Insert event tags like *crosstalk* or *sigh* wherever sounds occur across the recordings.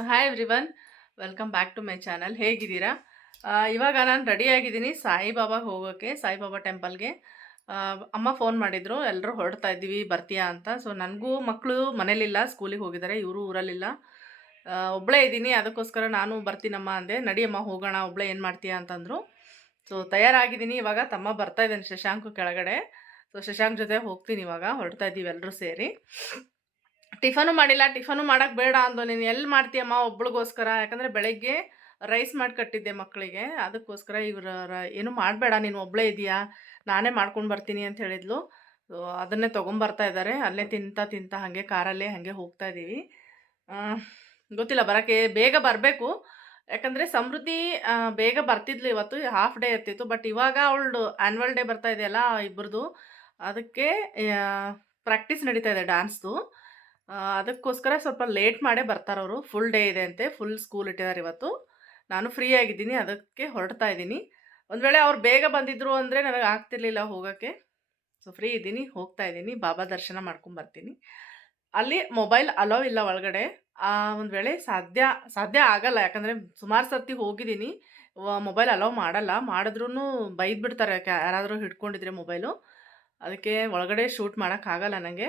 Hi everyone welcome back to my channel ಹೇಗಿದ್ದೀರಾ? ಇವಾಗ ನಾನು ರೆಡಿಯಾಗಿದ್ದೀನಿ ಸಾಯಿಬಾಬಾಗೆ ಹೋಗೋಕ್ಕೆ ಸಾಯಿಬಾಬಾ ಟೆಂಪಲ್ಗೆ ಅಮ್ಮ ಫೋನ್ ಮಾಡಿದ್ರು ಎಲ್ಲರೂ ಹೊರಡ್ತಾ ಇದ್ದೀವಿ, ಬರ್ತೀಯಾ ಅಂತ. ಸೊ ನನಗೂ ಮಕ್ಕಳು ಮನೇಲಿಲ್ಲ ಸ್ಕೂಲಿಗೆ ಹೋಗಿದ್ದಾರೆ, ಇವರು ಊರಲ್ಲಿಲ್ಲ. ಒಬ್ಬಳೇ ಇದ್ದೀನಿ, ಅದಕ್ಕೋಸ್ಕರ ನಾನು ಬರ್ತೀನಮ್ಮ ಅಂದೆ. ನಡಿಯಮ್ಮ, ಹೋಗೋಣ ಒಬ್ಬಳೇ ಏನು ಮಾಡ್ತೀಯಾ ಅಂತಂದರು. ಸೊ ತಯಾರಾಗಿದ್ದೀನಿ, ಇವಾಗ ತಮ್ಮ ಬರ್ತಾ ಇದ್ದಾನೆ ಶಶಾಂಕು ಕೆಳಗಡೆ. ಸೊ ಶಶಾಂಕ್ ಜೊತೆ ಹೋಗ್ತೀನಿ ಇವಾಗ, ಹೊರಡ್ತಾ ಇದ್ದೀವಿ ಎಲ್ಲರೂ ಸೇರಿ. ಟಿಫನು ಮಾಡಿಲ್ಲ, ಟಿಫನು ಮಾಡೋಕ್ಕೆ ಬೇಡ ಅಂದು ನೀನು ಎಲ್ಲಿ ಮಾಡ್ತೀಯಮ್ಮ ಒಬ್ಳಿಗೋಸ್ಕರ? ಯಾಕಂದರೆ ಬೆಳಗ್ಗೆ ರೈಸ್ ಮಾಡಿ ಕಟ್ಟಿದ್ದೆ ಮಕ್ಕಳಿಗೆ ಅದಕ್ಕೋಸ್ಕರ ಇವ್ರ ಏನು ಮಾಡಬೇಡ, ನೀನು ಒಬ್ಬಳೇ ಇದೆಯಾ ನಾನೇ ಮಾಡ್ಕೊಂಡು ಬರ್ತೀನಿ ಅಂತ ಹೇಳಿದ್ಲು. ಅದನ್ನೇ ತೊಗೊಂಬರ್ತಾ ಇದ್ದಾರೆ ಅಲ್ಲೇ ತಿಂತ ತಿಂತ ಹಾಗೆ ಕಾರಲ್ಲೇ ಹಾಗೆ ಹೋಗ್ತಾ ಇದ್ದೀವಿ ಗೊತ್ತಿಲ್ಲ, ಬರೋಕ್ಕೆ ಬೇಗ ಬರಬೇಕು. ಯಾಕಂದರೆ ಸಮೃದ್ಧಿ ಬೇಗ ಬರ್ತಿದ್ಲು ಇವತ್ತು. ಹಾಫ್ ಡೇ ಇರ್ತಿತ್ತು. ಬಟ್ ಇವಾಗ ಅವಳು ಆ್ಯನ್ವಲ್ ಡೇ ಬರ್ತಾ ಇದೆಯಲ್ಲ ಇಬ್ಬರದು ಅದಕ್ಕೆ ಪ್ರಾಕ್ಟೀಸ್ ನಡೀತಾ ಇದೆ ಡ್ಯಾನ್ಸ್ದು. ಅದಕ್ಕೋಸ್ಕರ ಸ್ವಲ್ಪ ಲೇಟ್ ಮಾಡೇ ಬರ್ತಾರವರು ಫುಲ್ ಡೇ ಇದೆ ಅಂತೆ. ಫುಲ್ ಸ್ಕೂಲ್ ಇಟ್ಟಿದ್ದಾರೆ ಇವತ್ತು. ನಾನು ಫ್ರೀ ಆಗಿದ್ದೀನಿ. ಅದಕ್ಕೆ ಹೊರಡ್ತಾ ಇದ್ದೀನಿ. ಒಂದು ವೇಳೆ ಅವ್ರು ಬೇಗ ಬಂದಿದ್ರು ಅಂದರೆ ನನಗೆ ಆಗ್ತಿರ್ಲಿಲ್ಲ ಹೋಗೋಕ್ಕೆ. ಸೊ ಫ್ರೀ ಇದ್ದೀನಿ. ಹೋಗ್ತಾ ಇದ್ದೀನಿ. ಬಾಬಾ ದರ್ಶನ ಮಾಡ್ಕೊಂಡು ಬರ್ತೀನಿ. ಅಲ್ಲಿ ಮೊಬೈಲ್ ಅಲೋ ಇಲ್ಲ ಒಳಗಡೆ. ಒಂದು ವೇಳೆ ಸಾಧ್ಯ ಸಾಧ್ಯ ಆಗಲ್ಲ. ಯಾಕಂದರೆ ಸುಮಾರು ಸರ್ತಿ ಹೋಗಿದ್ದೀನಿ. ಮೊಬೈಲ್ ಅಲೋ ಮಾಡಲ್ಲ. ಮಾಡಿದ್ರೂ ಬೈದ್ಬಿಡ್ತಾರೆ. ಯಾಕೆ ಯಾರಾದರೂ ಹಿಡ್ಕೊಂಡಿದ್ರೆ ಮೊಬೈಲು ಅದಕ್ಕೆ ಒಳಗಡೆ ಶೂಟ್ ಮಾಡೋಕ್ಕಾಗಲ್ಲ ನನಗೆ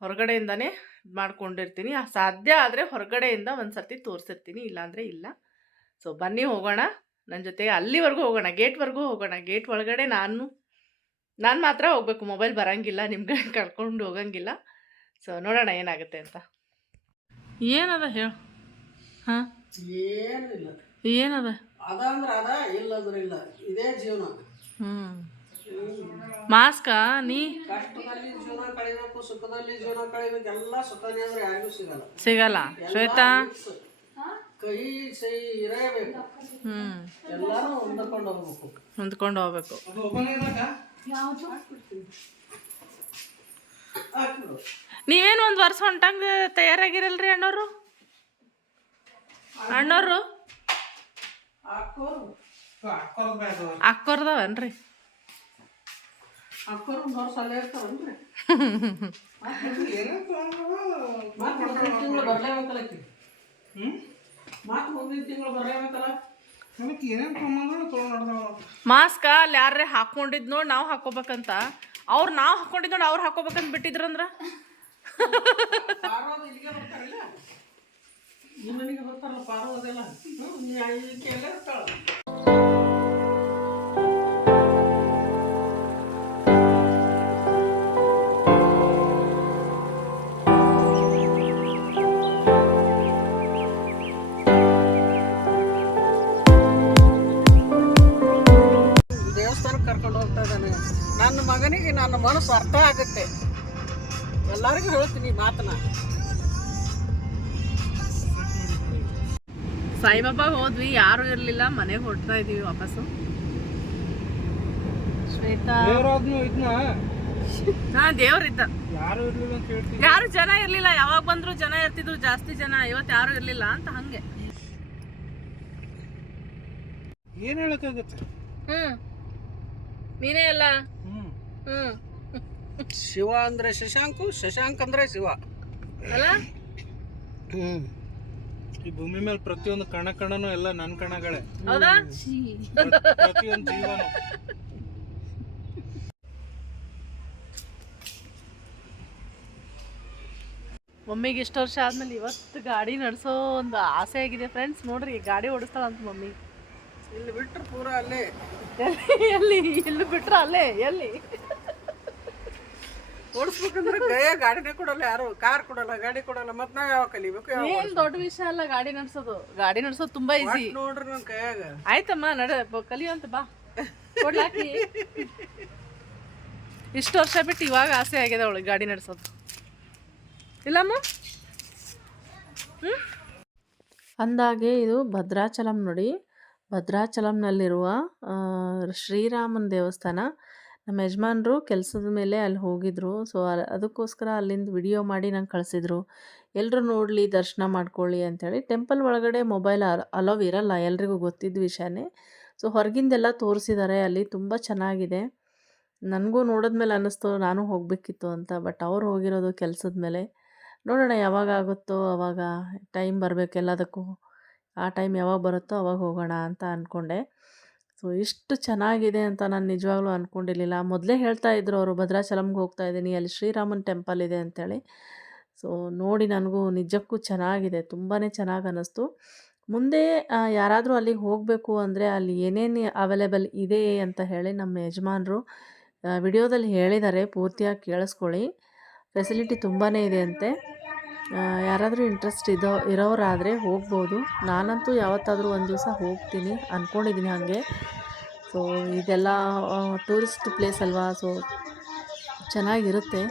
ಹೊರಗಡೆಯಿಂದನೇ ಇದ್ ಮಾಡ್ಕೊಂಡಿರ್ತೀನಿ ಸಾಧ್ಯ ಆದರೆ ಹೊರಗಡೆಯಿಂದ ಒಂದು ಸರ್ತಿ ತೋರಿಸಿರ್ತೀನಿ ಇಲ್ಲಾಂದರೆ ಇಲ್ಲ. ಸೊ ಬನ್ನಿ ಹೋಗೋಣ. ನನ್ನ ಜೊತೆಗೆ ಅಲ್ಲಿವರೆಗೂ ಹೋಗೋಣ ಗೇಟ್ವರೆಗೂ ಹೋಗೋಣ. ಗೇಟ್ ಒಳಗಡೆ ನಾನು ನಾನು ಮಾತ್ರ ಹೋಗ್ಬೇಕು. ಮೊಬೈಲ್ ಬರೋಂಗಿಲ್ಲ ನಿಮ್ಗೆ *laughs* ಕರ್ಕೊಂಡು ಹೋಗಂಗಿಲ್ಲ. ಸೊ ನೋಡೋಣ ಏನಾಗುತ್ತೆ ಅಂತ. ಏನದ ಹೇಳು? ಹಾಂ? ಏನಿಲ್ಲ. ಏನದ? ಅದ ಅಂದ್ರೆ ಅದ ಇಲ್ಲ ಅಂದ್ರೆ ಇಲ್ಲ. ಇದೇ ಜೀವನ. ಹ್ಞೂ ಮಾಸ್ಕ ನೀ? ಕಷ್ಟದಲ್ಲಿ ಜೀವನ ಕಳಿಬೇಕು ಸುಖದಲ್ಲಿ ಜೀವನ ಕಳಿಬೇಕು ಎಲ್ಲ ಸುಖನೇ ಅಂದ್ರೆ ಯಾರಿಗೂ ಸಿಗಲ್ಲ. ಸಿಗಲ್ಲ. ಶ್ವೇತಾ? ಇರಬೇಕು ಎಲ್ಲಾನು ಹೊಂದ್ಕೊಂಡು ಹೋಗ್ಬೇಕು. ಹೊಂದ್ಕೊಂಡು ಹೋಗ್ಬೇಕು. ಹಾಕಿಬಿಡು. ನೀವೇನು ಒಂದು ವರ್ಷ ಹೊಂಟಂಗ ತಯಾರಾಗಿರಲ್ರಿ ಅಣ್ಣೋರು? ಅಣ್ಣೋರು? ಅಕ್ಕೋರ್ದವೇನ್ರಿ ಅಕ್ಕೋರ್ದವನ್ರಿ? ಮಾಸ್ಕ ಅಲ್ಲಿ ಯಾರೇ ಹಾಕೊಂಡಿದ್ ನೋಡಿ ನಾವು ಹಾಕೋಬೇಕಂತ. ಅವ್ರು ನಾವು ಹಾಕೊಂಡಿದ್ ನೋಡಿ ಅವ್ರು ಹಾಕೋಬೇಕಂತ ಬಿಟ್ಟಿದ್ರಂದ್ರ? ಬರ್ತಾರಲ್ಲ? ಇದ್ದಾನೆ ನನ್ನ ಮಗನಿಗೆ ನನ್ನ ಮನಸ್ಸು ಅರ್ಥ ಆಗುತ್ತೆ. ಎಲ್ಲರಿಗೂ ಹೇಳ್ತೀನಿ ಈ ಮಾತನ್ನ. ಸಾಯಿಬಾಬಾ ಹೋದ್ವಿ ಯಾರು ಇರ್ಲಿಲ್ಲ ಮನೆಗೆ ಹೊರಡ್ತಾ ಇದೀವಿ ವಾಪಸ್ಸು. ಶ್ವೇತಾ. ಹಾ ದೇವ್ರಿದ್ದ ಯಾರು ಇರ್ಲಿಲ್ಲ ಅಂತ ಹೇಳ್ತೀವಿ ಯಾರು ಜನ ಇರ್ಲಿಲ್ಲ ಯಾವಾಗ ಬಂದ್ರು ಜನ ಇರ್ತಿದ್ರು ಜಾಸ್ತಿ ಜನ ಇವತ್ತು ಯಾರು ಇರ್ಲಿಲ್ಲ ಅಂತ ಹಂಗೆ. ಏನ್ ಹೇಳಕ್ಕಾಗತ್ತೆ? ಹ್ಮ್. ನೀನೇ ಅಲ್ಲ? ಹ್ಮ್. ಶಿವ ಅಂದ್ರೆ ಶಶಾಂಕು ಶಶಾಂಕ್ ಅಂದ್ರೆ ಶಿವ. ಅಲ್ಲ? ಹ್ಮ್. ಈ ಭೂಮಿ ಮೇಲೆ ಪ್ರತಿಯೊಂದು ಕಣ ಕಣನು ಎಲ್ಲ ನನ್ ಕಣಗಳೇ. ಹೌದಾ? ಪ್ರತಿಯೊಂದು ಜೀವನು. ಮಮ್ಮಿಗೆ ಇಷ್ಟು ವರ್ಷ ಆದ್ಮೇಲೆ ಇವತ್ತು ಗಾಡಿ ನಡೆಸೋ ಒಂದು ಆಸೆ ಆಗಿದೆ ಫ್ರೆಂಡ್ಸ್ ನೋಡ್ರಿ ಗಾಡಿ ಓಡಿಸ್ತಾಳಂತ ಮಮ್ಮಿ. ಇಲ್ಲಿ ಬಿಟ್ರು ಪೂರ ಅಲ್ಲೇ. ಎಲ್ಲಿ ಇಲ್ಲಿ ಬಿಟ್ರ ಅಲ್ಲೇ ಎಲ್ಲಿ? ಓಡಿಸ್ಬೇಕಂದ್ರೆ ಕೈಯ ಗಾಡಿನೇ ಕೊಡಲ್ಲ ಯಾರು ಕಾರ್ ಕೊಡಲ್ಲ ಗಾಡಿ ಕೊಡಲ್ಲ ಮತ್ ನಾವ್ ಯಾವ ಕಲಿಬೇಕು ಏನ್ ದೊಡ್ಡ ವಿಷಯ ಅಲ್ಲ ಗಾಡಿ ನಡ್ಸೋದು. ಗಾಡಿ ನಡ್ಸೋದು ತುಂಬಾ ಈಸಿ ನೋಡ್ರಿ ನನ್ ಕೈಯಾಗ. ಆಯ್ತಮ್ಮ ನಡ ಕಲಿಯೋ ಕಲಿಯುವಂತ ಬಾ. ಕೊಡ್ಲಾಕಿ. ಇಷ್ಟು ವರ್ಷ ಬಿಟ್ಟು ಇವಾಗ ಆಸೆ ಆಗಿದೆ ಅವಳಿಗೆ ಗಾಡಿ ನಡ್ಸೋದು. ಇಲ್ಲಮ್ಮ? ಅಂದಾಗೆ ಇದು ಭದ್ರಾಚಲಂ ನೋಡಿ. ಭದ್ರಾಚಲಂನಲ್ಲಿರುವ ಶ್ರೀರಾಮನ ದೇವಸ್ಥಾನ. ನಮ್ಮ ಯಜಮಾನರು ಕೆಲಸದ ಮೇಲೆ ಅಲ್ಲಿ ಹೋಗಿದ್ರು. ಸೊ ಅದಕ್ಕೋಸ್ಕರ ಅಲ್ಲಿಂದ ವಿಡಿಯೋ ಮಾಡಿ ನಂಗೆ ಕಳಿಸಿದ್ರು. ಎಲ್ಲರೂ ನೋಡಲಿ, ದರ್ಶನ ಮಾಡ್ಕೊಳ್ಳಿ ಅಂಥೇಳಿ. ಟೆಂಪಲ್ ಒಳಗಡೆ ಮೊಬೈಲ್ ಅಲೋವ್ ಇರಲ್ಲ, ಎಲ್ರಿಗೂ ಗೊತ್ತಿದ್ದ ವಿಷಯನೇ. ಸೊ, ಹೊರಗಿಂದೆಲ್ಲ ತೋರಿಸಿದ್ದಾರೆ ಅಲ್ಲಿ ತುಂಬ ಚೆನ್ನಾಗಿದೆ. ನನಗೂ ನೋಡಿದ್ಮೇಲೆ ಅನ್ನಿಸ್ತು, ನಾನು ಹೋಗಬೇಕಿತ್ತು ಅಂತ, ಬಟ್ ಅವ್ರು ಹೋಗಿರೋದು ಕೆಲಸದ ಮೇಲೆ. ನೋಡೋಣ, ಯಾವಾಗ ಆಗುತ್ತೋ, ಅವಾಗ ಟೈಮ್ ಬರಬೇಕು ಎಲ್ಲದಕ್ಕೂ. ಆ ಟೈಮ್ ಯಾವಾಗ ಬರುತ್ತೋ ಅವಾಗ ಹೋಗೋಣ ಅಂತ ಅಂದ್ಕೊಂಡೆ ಸೊ, ಇಷ್ಟು ಚೆನ್ನಾಗಿದೆ ಅಂತ ನಾನು ನಿಜವಾಗ್ಲೂ ಅಂದ್ಕೊಂಡಿರಲಿಲ್ಲ ಮೊದಲೇ ಹೇಳ್ತಾ ಇದ್ರು ಅವರು ಭದ್ರಾಚಲಮ್ಗೆ ಹೋಗ್ತಾ ಇದ್ದೀನಿ, ಅಲ್ಲಿ ಶ್ರೀರಾಮನ ಟೆಂಪಲ್ ಇದೆ ಅಂತೇಳಿ. ಸೊ, ನೋಡಿ ನನಗೂ ನಿಜಕ್ಕೂ ಚೆನ್ನಾಗಿದೆ ತುಂಬಾ ಚೆನ್ನಾಗಿ ಅನ್ನಿಸ್ತು ಮುಂದೆ ಯಾರಾದರೂ ಅಲ್ಲಿಗೆ ಹೋಗಬೇಕು ಅಂದರೆ ಅಲ್ಲಿ ಏನೇನು ಅವೈಲೇಬಲ್ ಇದೆ ಅಂತ ಹೇಳಿ ನಮ್ಮ ಯಜಮಾನರು ವಿಡಿಯೋದಲ್ಲಿ ಹೇಳಿದ್ದಾರೆ. ಪೂರ್ತಿಯಾಗಿ ಕೇಳಿಸ್ಕೊಳ್ಳಿ. ಫೆಸಿಲಿಟಿ ತುಂಬಾ ಇದೆ ಅಂತೆ. ಯಾರಾದರೂ ಇಂಟ್ರೆಸ್ಟ್ ಇದೋ, ಇರೋರಾದರೆ ಹೋಗ್ಬೋದು. ನಾನಂತೂ ಯಾವತ್ತಾದರೂ ಒಂದು ದಿವಸ ಹೋಗ್ತೀನಿ ಅಂದ್ಕೊಂಡಿದ್ದೀನಿ ಹಾಗೆ. ಸೊ ಇದೆಲ್ಲ ಟೂರಿಸ್ಟ್ ಪ್ಲೇಸ್ ಅಲ್ವಾ? ಸೊ ಚೆನ್ನಾಗಿರುತ್ತೆ.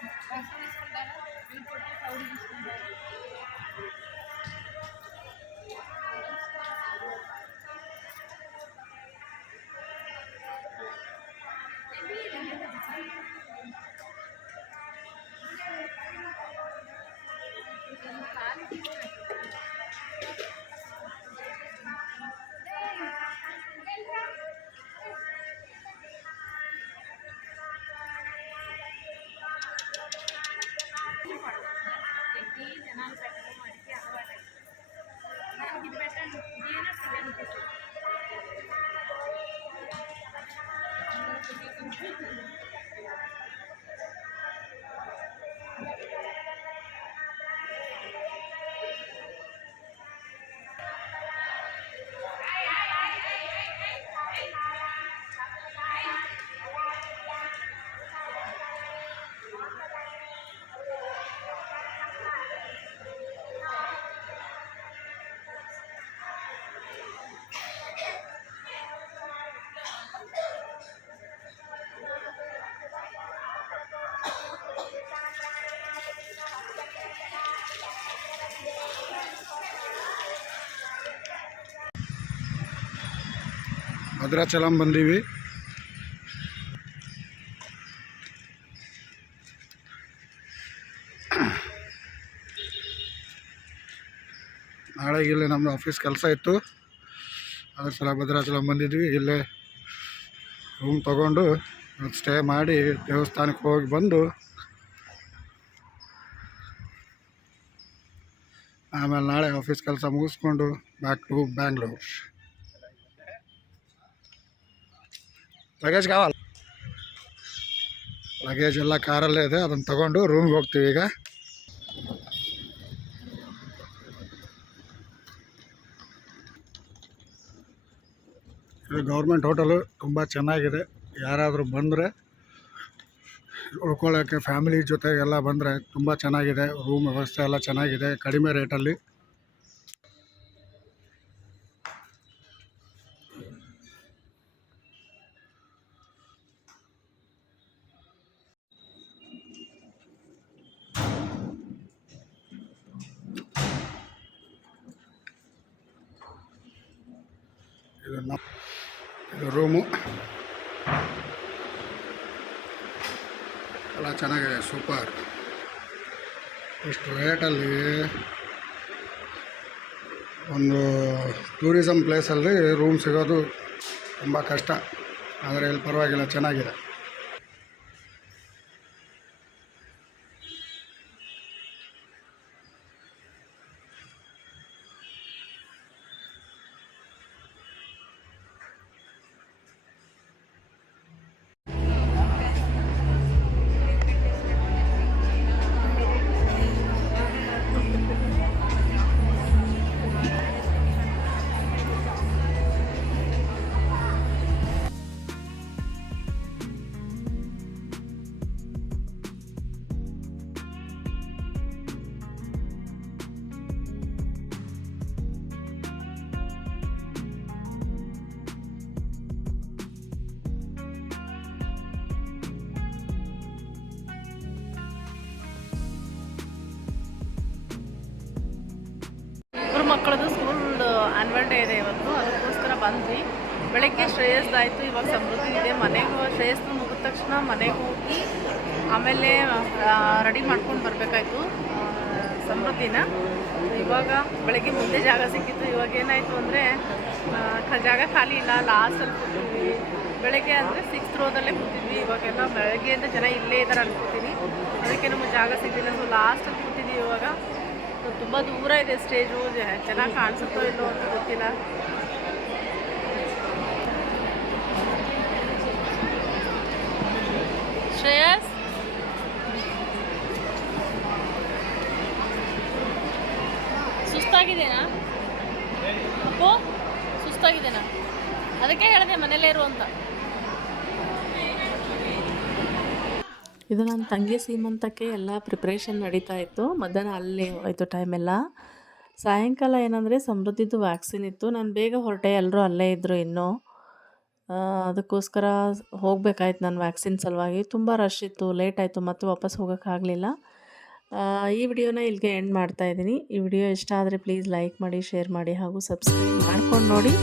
Vamos a el. ಭದ್ರಾಚಲಂ ಬಂದೀವಿ. ನಾಳೆ ಇಲ್ಲಿ ನಮ್ಮದು ಆಫೀಸ್ ಕೆಲಸ ಇತ್ತು. ಅದ್ರ ಸಲ ಭದ್ರಾಚಲಂ ಬಂದಿದ್ವಿ. ಇಲ್ಲೇ ರೂಮ್ ತಗೊಂಡು ಸ್ಟೇ ಮಾಡಿ ದೇವಸ್ಥಾನಕ್ಕೆ ಹೋಗಿ ಬಂದು ಆಮೇಲೆ ನಾಳೆ ಆಫೀಸ್ ಕೆಲಸ ಮುಗಿಸ್ಕೊಂಡು ಬ್ಯಾಕ್ ಟು ಬ್ಯಾಂಗ್ಳೂರ್ ಲಗೇಜ್ ಕಾವಲ್ಲ? ಲಗೇಜ್ ಎಲ್ಲ ಕಾರಲ್ಲೇ ಇದೆ, ಅದನ್ನು ತಗೊಂಡು ರೂಮ್ಗೆ ಹೋಗ್ತೀವಿ ಈಗ. ಗೌರ್ಮೆಂಟ್ ಹೋಟೆಲು ತುಂಬ ಚೆನ್ನಾಗಿದೆ. ಯಾರಾದರೂ ಬಂದರೆ ಉಳ್ಕೊಳ್ಳೋಕ್ಕೆ ಫ್ಯಾಮಿಲಿ ಜೊತೆಗೆಲ್ಲ ಬಂದರೆ ತುಂಬ ಚೆನ್ನಾಗಿದೆ. ರೂಮ್ ವ್ಯವಸ್ಥೆ ಎಲ್ಲ ಚೆನ್ನಾಗಿದೆ, ಕಡಿಮೆ ರೇಟಲ್ಲಿ ಇದು ನಮ್ಮ ಇದು ರೂಮು. ಎಲ್ಲ ಚೆನ್ನಾಗಿದೆ, ಸೂಪರ್. ಇಷ್ಟು ರೇಟಲ್ಲಿ ಒಂದು ಟೂರಿಸಮ್ ಪ್ಲೇಸಲ್ಲಿ ರೂಮ್ ಸಿಗೋದು ತುಂಬ ಕಷ್ಟ. ಆದರೆ ಇಲ್ಲಿ ಪರವಾಗಿಲ್ಲ, ಚೆನ್ನಾಗಿದೆ. ಆ್ಯನ್ವಲ್ ಡೇ ಇದೆ ಇವತ್ತು. ಅದಕ್ಕೋಸ್ಕರ ಬಂದ್ವಿ. ಬೆಳಗ್ಗೆ ಶ್ರೇಯಸ್ದಾಯಿತು ಇವಾಗ ಸಮೃದ್ಧಿ ಇದೆ. ಮನೆಗೂ ಶ್ರೇಯಸ್ ಮುಗಿದ ತಕ್ಷಣ ಮನೆಗೆ ಹೋಗಿ ಆಮೇಲೆ ರೆಡಿ ಮಾಡ್ಕೊಂಡು ಬರಬೇಕಾಯ್ತು ಸಮೃದ್ಧಿನ. ಇವಾಗ ಬೆಳಗ್ಗೆ ಮುಂದೆ ಜಾಗ ಸಿಕ್ಕಿತ್ತು. ಇವಾಗ ಏನಾಯಿತು ಅಂದರೆ ಜಾಗ ಖಾಲಿ ಇಲ್ಲ. ಲಾಸ್ಟಲ್ಲಿ ಕೂತಿದ್ವಿ. ಬೆಳಗ್ಗೆ ಅಂದರೆ ಸಿಕ್ಸ್ ರೋದಲ್ಲೇ ಕೂತಿದ್ವಿ. ಇವಾಗೆಲ್ಲ ಬೆಳಗ್ಗೆಯಿಂದ ಜನ ಇಲ್ಲೇ ಇದ್ದಾರೆ ಅನ್ಕೋತೀನಿ. ಅದಕ್ಕೆ ನಮಗೆ ಜಾಗ ಸಿಗಲಿಲ್ಲ. ಸೊ ಲಾಸ್ಟಲ್ಲಿ ಕೂತಿದ್ವಿ ಇವಾಗ. ತುಂಬ ದೂರ ಇದೆ ಸ್ಟೇಜು ಚೆನ್ನಾಗಿ ಕಾಣಿಸುತ್ತೋ ಇಲ್ಲೋ ಅಂತ ಗೊತ್ತಿಲ್ಲ ಶ್ರೇಯಸ್ ಸುಸ್ತಾಗಿದೆನಾ ಅಪ್ಪು ಸುಸ್ತಾಗಿದೆನಾ ಅದಕ್ಕೆ ಹೇಳಿದೆ ಮನೇಲೇ ಇರು ಅಂತ ಇದು ನನ್ನ ತಂಗಿ ಸೀಮಂತಕ್ಕೆ ಎಲ್ಲ ಪ್ರಿಪ್ರೇಷನ್ ನಡೀತಾ ಇತ್ತು. ಮಧ್ಯಾಹ್ನ ಅಲ್ಲಿ ಹೋಯ್ತು ಟೈಮೆಲ್ಲ ಸಾಯಂಕಾಲ ಏನಂದರೆ ಸಮೃದ್ಧಿದು ವ್ಯಾಕ್ಸಿನ್ ಇತ್ತು. ನಾನು ಬೇಗ ಹೊರಟೆ. ಎಲ್ಲರೂ ಅಲ್ಲೇ ಇದ್ದರು ಇನ್ನೂ. ಅದಕ್ಕೋಸ್ಕರ ಹೋಗ್ಬೇಕಾಯ್ತು ನಾನು ವ್ಯಾಕ್ಸಿನ್ ಸಲುವಾಗಿ. ತುಂಬ ರಶ್ ಇತ್ತು. ಲೇಟ್ ಆಯಿತು. ಮತ್ತೆ ವಾಪಸ್ ಹೋಗೋಕ್ಕಾಗಲಿಲ್ಲ ಈ ವಿಡಿಯೋನ ಇಲ್ಲಿಗೆ ಎಂಡ್ ಮಾಡ್ತಾ ಇದ್ದೀನಿ. ಈ ವಿಡಿಯೋ ಇಷ್ಟ ಆದರೆ ಪ್ಲೀಸ್ ಲೈಕ್ ಮಾಡಿ ಶೇರ್ ಮಾಡಿ ಹಾಗೂ ಸಬ್ಸ್ಕ್ರೈಬ್ ಮಾಡ್ಕೊಂಡು ನೋಡಿ.